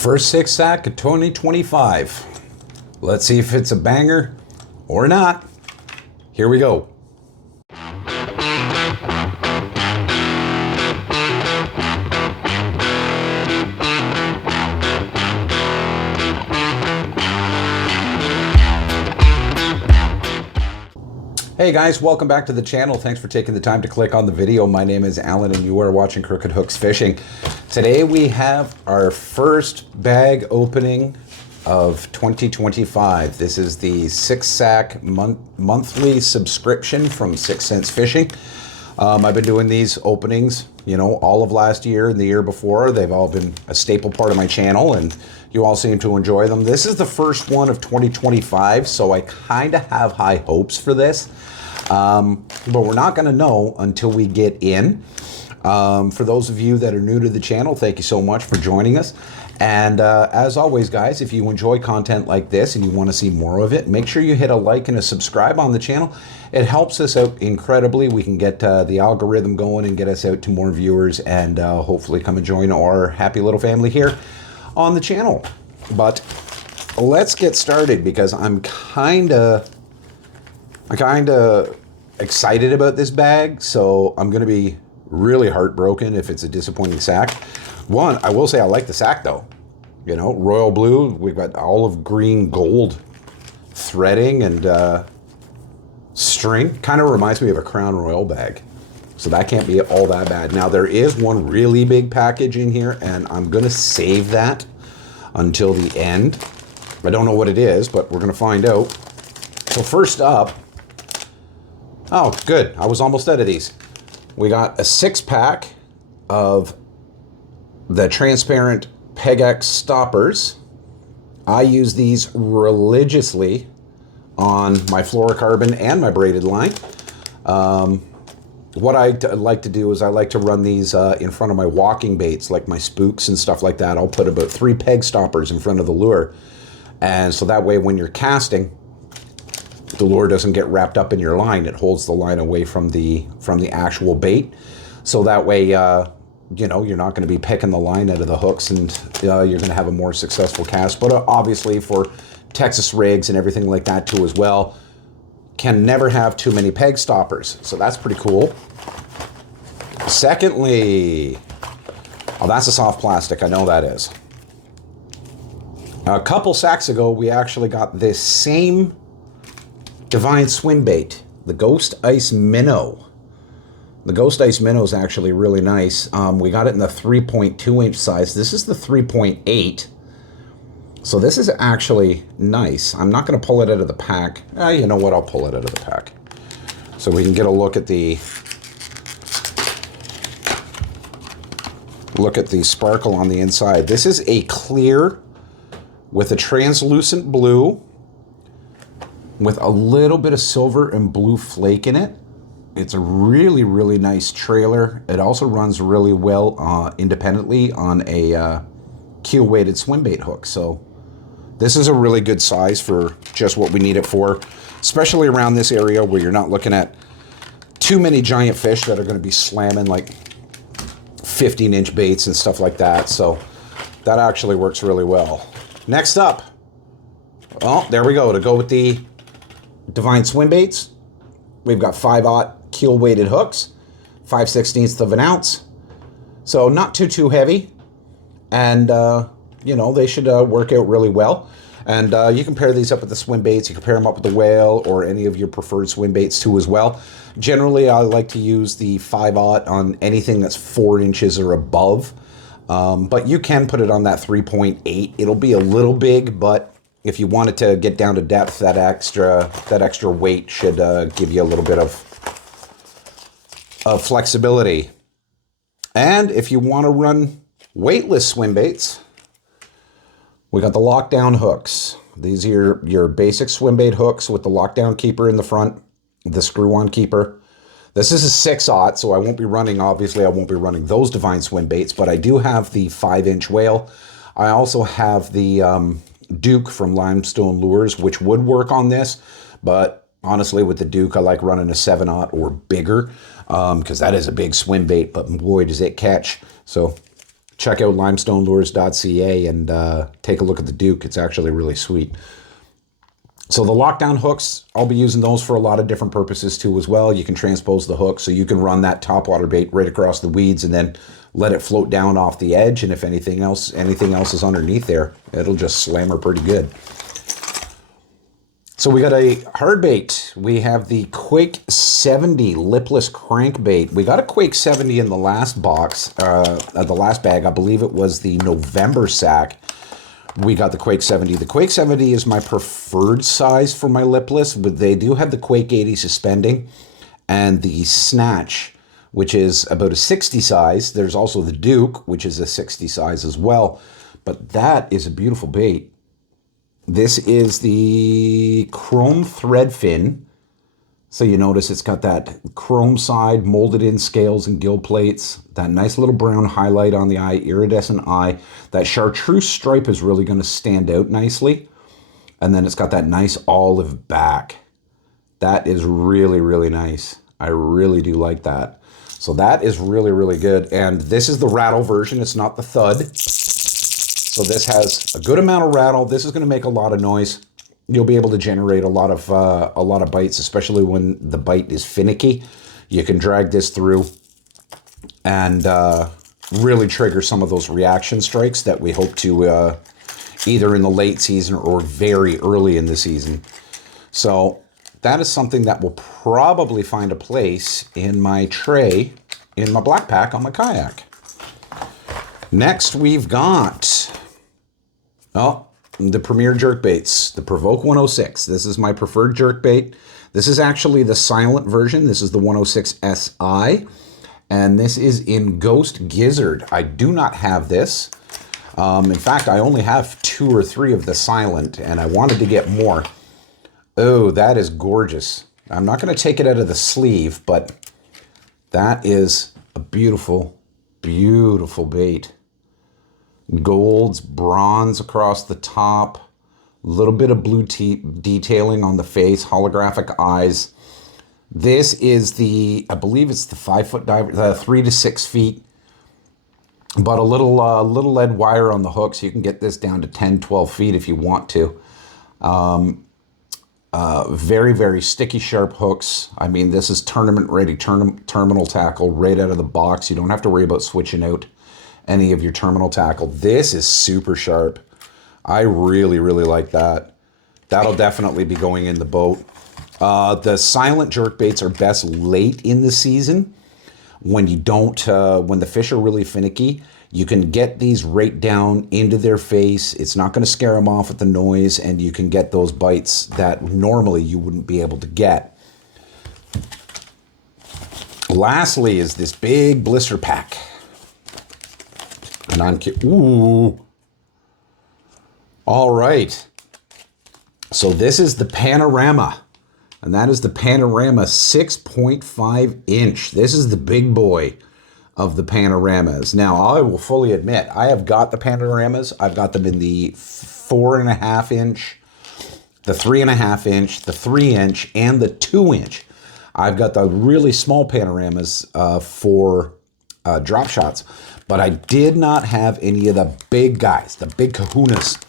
First six sack of 2025. Let's see if it's a banger or not. Here we go. Hey guys, welcome back to the channel. Thanks for taking the time to click on the video. My name is Alan and you are watching Crooked Hooks Fishing. Today we have our first bag opening of 2025. This is the 6-sack monthly subscription from 6 Cents Fishing. I've been doing these openings, all of last year and the year before. They've all been a staple part of my channel and you all seem to enjoy them. This is the first one of 2025, so I kind of have high hopes for this. But we're not going to know until we get in. For those of you that are new to the channel, thank you so much for joining us. And as always, guys, if you enjoy content like this and you want to see more of it, make sure you hit a like and a subscribe on the channel. It helps us out incredibly. We can get the algorithm going and get us out to more viewers and hopefully come and join our happy little family here on the channel. But let's get started because I'm kind of excited about this bag, so I'm going to be really heartbroken if it's a disappointing sack. One, I will say I like the sack though. Royal blue, we've got olive green gold threading and string. Kind of reminds me of a Crown Royal bag. So that can't be all that bad. Now there is one really big package in here and I'm going to save that until the end. I don't know what it is, but we're going to find out. So first up, oh, good. I was almost out of these. We got a 6-pack of the transparent PegX stoppers. I use these religiously on my fluorocarbon and my braided line. What I like to do is I like to run these in front of my walking baits, like my spooks and stuff like that. I'll put about 3 peg stoppers in front of the lure. And so that way when you're casting, the lure doesn't get wrapped up in your line. It holds the line away from the actual bait. So that way, you're not going to be picking the line out of the hooks and you're going to have a more successful cast. But obviously for Texas rigs and everything like that too as well, can never have too many peg stoppers. So that's pretty cool. Secondly, oh, that's a soft plastic. I know that is. A couple sacks ago, we actually got this same Divine swim bait, the Ghost Ice Minnow. The Ghost Ice Minnow is actually really nice. We got it in the 3.2 inch size. This is the 3.8. So this is actually nice. I'm not going to pull it out of the pack. You know what? I'll pull it out of the pack. So we can get a look at the sparkle on the inside. This is a clear with a translucent blue with a little bit of silver and blue flake in it. It's a really, really nice trailer. It also runs really well independently on a keel-weighted swim bait hook. So this is a really good size for just what we need it for, especially around this area where you're not looking at too many giant fish that are going to be slamming like 15-inch baits and stuff like that. So that actually works really well. Next up, well, there we go. To go with the Divine swim baits, we've got 5/0 keel weighted hooks, 5/16 of an ounce. So not too heavy. And, they should work out really well. And you can pair these up with the swim baits. You can pair them up with the whale or any of your preferred swim baits too as well. Generally, I like to use the 5/0 on anything that's 4 inches or above. But you can put it on that 3.8. It'll be a little big, but if you wanted to get down to depth, that extra weight should give you a little bit of flexibility. And if you want to run weightless swim baits, we got the lockdown hooks. These are your basic swim bait hooks with the lockdown keeper in the front, the screw-on keeper. This is a 6/0, so I won't be running those Divine swim baits, but I do have the 5-inch whale. I also have the Duke from Limestone Lures, which would work on this, but honestly with the Duke I like running a 7/0 or bigger because that is a big swim bait, but boy does it catch. So check out limestonelures.ca and take a look at the Duke. It's actually really sweet. So the lockdown hooks, I'll be using those for a lot of different purposes too as well. You can transpose the hook so you can run that topwater bait right across the weeds and then let it float down off the edge. And if anything else is underneath there, it'll just slam her pretty good. So we got a hard bait. We have the Quake 70 lipless crankbait. We got a Quake 70 in the last box, the last bag. I believe it was the November sack. We got the Quake 70. The Quake 70 is my preferred size for my lipless, but they do have the Quake 80 suspending and the Snatch, which is about a 60 size. There's also the Duke, which is a 60 size as well. But that is a beautiful bait. This is the chrome thread fin. So you notice it's got that chrome side, molded in scales and gill plates, that nice little brown highlight on the eye, iridescent eye. That chartreuse stripe is really going to stand out nicely. And then it's got that nice olive back. That is really, really nice. I really do like that. So that is really, really good. And this is the rattle version. It's not the thud. So this has a good amount of rattle. This is going to make a lot of noise. You'll be able to generate a lot of bites, especially when the bite is finicky. You can drag this through and really trigger some of those reaction strikes that we hope to either in the late season or very early in the season. So that is something that will probably find a place in my tray in my black pack on my kayak. Next, we've got the Premier Jerkbaits, the Provoke 106. This is my preferred jerkbait. This is actually the silent version. This is the 106 SI, and this is in Ghost Gizzard. I do not have this. In fact, I only have 2 or 3 of the silent, and I wanted to get more. Oh, that is gorgeous. I'm not going to take it out of the sleeve, but that is a beautiful, beautiful bait. Golds, bronze across the top, a little bit of blue detailing on the face, holographic eyes. This is I believe it's the 5-foot diver, 3 to 6 feet, but a little lead wire on the hook, so you can get this down to 10, 12 feet if you want to. Very, very sticky, sharp hooks. I mean, this is tournament ready, terminal tackle right out of the box. You don't have to worry about switching out any of your terminal tackle. This is super sharp. I really, really like that. That'll definitely be going in the boat. The silent jerkbaits are best late in the season when you don't, when the fish are really finicky. You can get these right down into their face. It's not going to scare them off with the noise, and you can get those bites that normally you wouldn't be able to get. Lastly is this big blister pack. Ooh. All right. So this is the Panorama, and that is the Panorama 6.5 inch. This is the big boy of the Panoramas. Now, I will fully admit, I have got the Panoramas. I've got them in the 4.5 inch, the 3.5 inch, the 3 inch, and the 2 inch. I've got the really small Panoramas for drop shots, but I did not have any of the big guys, the big kahunas.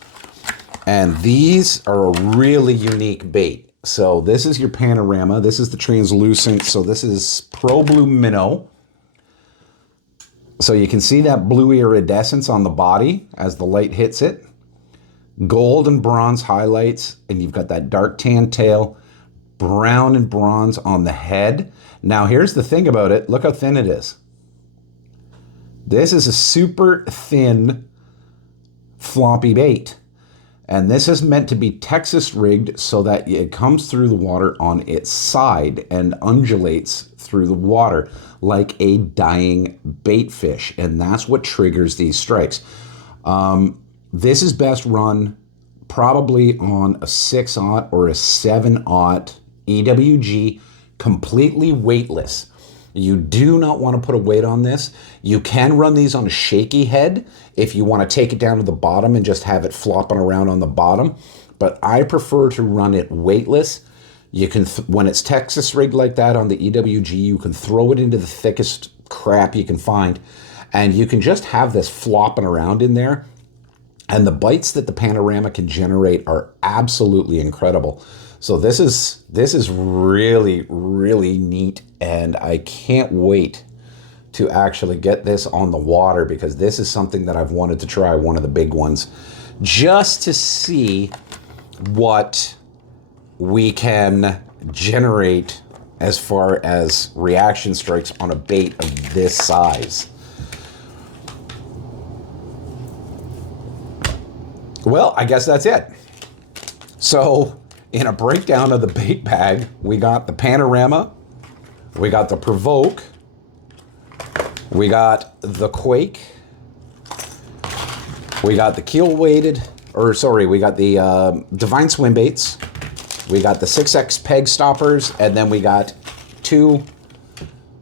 And these are a really unique bait. So this is your Panorama. This is the translucent. So this is Pro Blue Minnow. So you can see that blue iridescence on the body as the light hits it. Gold and bronze highlights, and you've got that dark tan tail, brown and bronze on the head. Now here's the thing about it. Look how thin it is. This is a super thin, floppy bait. And this is meant to be Texas rigged so that it comes through the water on its side and undulates through the water like a dying bait fish. And that's what triggers these strikes. This is best run probably on a 6/0 or a 7/0 EWG, completely weightless. You do not want to put a weight on this. You can run these on a shaky head if you want to take it down to the bottom and just have it flopping around on the bottom. But I prefer to run it weightless. You can, when it's Texas rigged like that on the EWG, you can throw it into the thickest crap you can find, And you can just have this flopping around in there. And the bites that the Panorama can generate are absolutely incredible. So this is really, really neat, and I can't wait to actually get this on the water, because this is something that I've wanted to try, one of the big ones, just to see what we can generate as far as reaction strikes on a bait of this size. Well, I guess that's it. So, in a breakdown of the bait bag, we got the Panorama, we got the Provoke, we got the Quake, we got the we got the Divine Swim Baits, we got the 6X Peg Stoppers, and then we got 2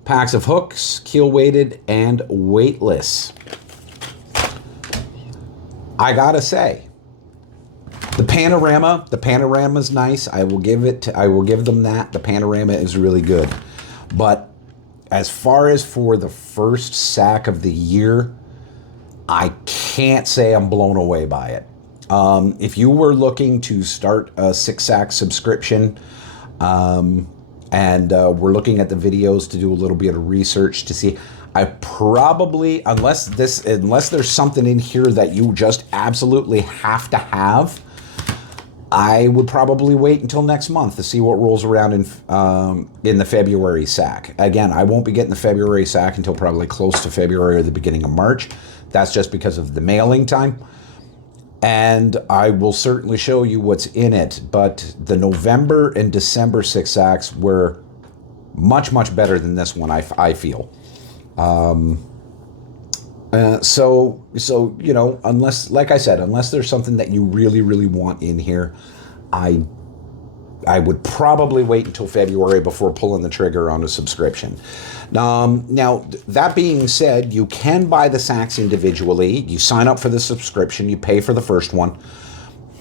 packs of hooks, keel weighted and weightless. I gotta say, the Panorama's nice. I will give them that. The Panorama is really good. But as far as for the first sack of the year, I can't say I'm blown away by it. If you were looking to start a 6-sack subscription, and we're looking at the videos to do a little bit of research to see, I probably, unless there's something in here that you just absolutely have to have, I would probably wait until next month to see what rolls around in the February sack. Again, I won't be getting the February sack until probably close to February or the beginning of March. That's just because of the mailing time. And I will certainly show you what's in it. But the November and December 6-sacks were much, much better than this one, I feel. So, you know, unless, like I said, unless there's something that you really, really want in here, I would probably wait until February before pulling the trigger on a subscription. Now, that being said, you can buy the sacks individually. You sign up for the subscription, you pay for the first one,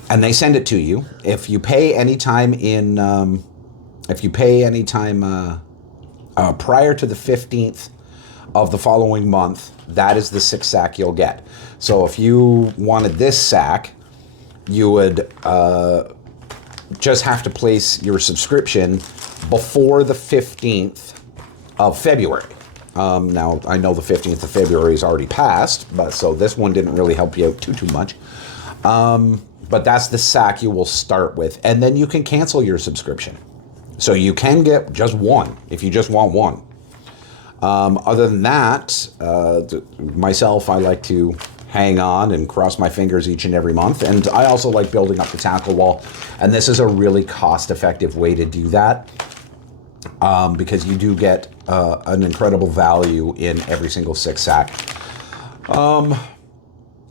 and they send it to you. If you pay anytime prior to the 15th of the following month, that is the 6-sack you'll get. So if you wanted this sack, you would just have to place your subscription before the 15th of February. Now, I know the 15th of February is already passed, but so this one didn't really help you out too much. But that's the sack you will start with, and then you can cancel your subscription. So you can get just one if you just want one. Other than that, myself, I like to hang on and cross my fingers each and every month. And I also like building up the tackle wall. And this is a really cost-effective way to do that, because you do get an incredible value in every single 6-sack.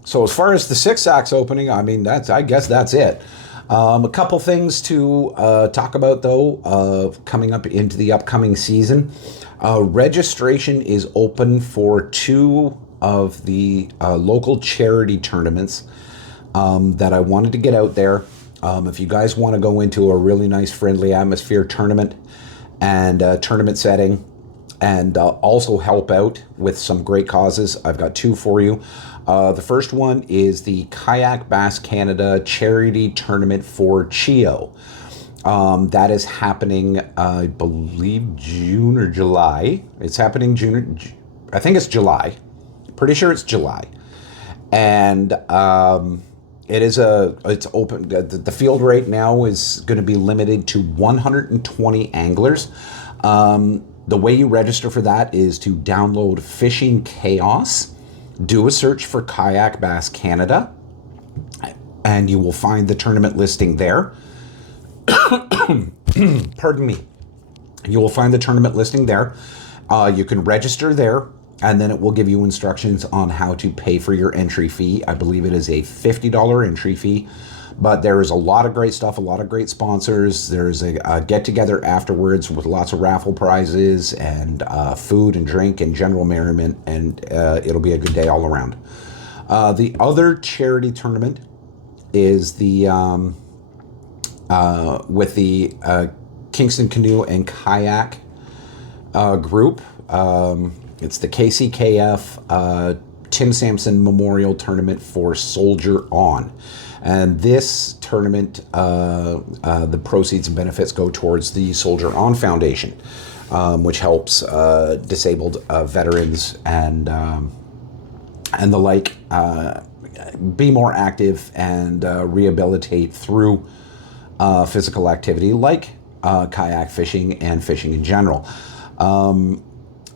So as far as the 6-sacks opening, I mean, I guess that's it. A couple things to talk about, though, coming up into the upcoming season. Registration is open for 2 of the local charity tournaments that I wanted to get out there. If you guys want to go into a really nice, friendly atmosphere tournament and tournament setting, and also help out with some great causes, I've got 2 for you. The first one is the Kayak Bass Canada Charity Tournament for CHEO. That is happening, I believe, June or July. It's happening I think it's July. Pretty sure it's July. And it's open. The field right now is going to be limited to 120 anglers. The way you register for that is to download Fishing Chaos, do a search for Kayak Bass Canada, and you will find the tournament listing there. Pardon me. You will find the tournament listing there. You can register there, and then it will give you instructions on how to pay for your entry fee. I believe it is a $50 entry fee, but there is a lot of great stuff, a lot of great sponsors. There's a get-together afterwards with lots of raffle prizes and food and drink and general merriment, and it'll be a good day all around. The other charity tournament is the with the Kingston Canoe and Kayak group. It's the KCKF Tim Sampson Memorial Tournament for Soldier On. And this tournament, the proceeds and benefits go towards the Soldier On Foundation, which helps disabled veterans and the like be more active and rehabilitate through physical activity like kayak fishing and fishing in general.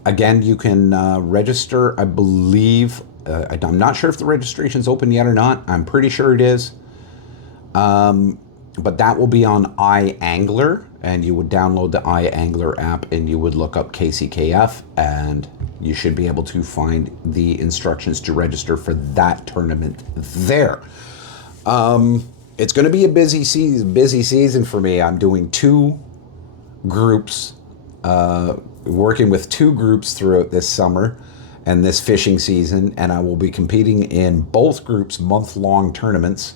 Again, you can register, I believe. I'm not sure if the registration's open yet or not. I'm pretty sure it is. But that will be on iAngler, and you would download the iAngler app and you would look up KCKF, and you should be able to find the instructions to register for that tournament there. It's going to be a busy season for me. I'm doing two groups, working with two groups throughout this summer and this fishing season, and I will be competing in both groups' month-long tournaments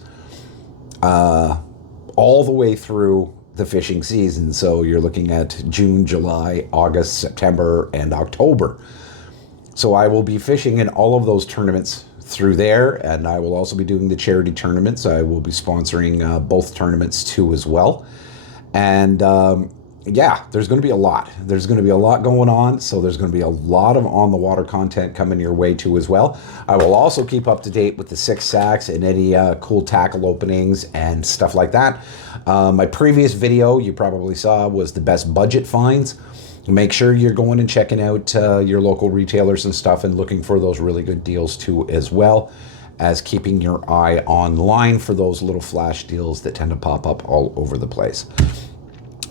all the way through the fishing season. So you're looking at June, July, August, September, and October. So I will be fishing in all of those tournaments through there, and I will also be doing the charity tournaments. I will be sponsoring both tournaments too as well. And yeah, there's going to be a lot. There's going to be a lot going on, so there's going to be a lot of on-the-water content coming your way too as well. I will also keep up to date with the Six Sacks and any cool tackle openings and stuff like that. My previous video you probably saw was the best budget finds. Make sure you're going and checking out your local retailers and stuff and looking for those really good deals too, as well as keeping your eye online for those little flash deals that tend to pop up all over the place.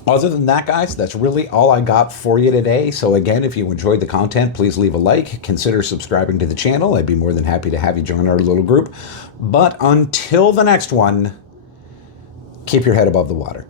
Other than that, guys, that's really all I got for you today. So again, if you enjoyed the content, please leave a like. Consider subscribing to the channel. I'd be more than happy to have you join our little group. But until the next one, keep your head above the water.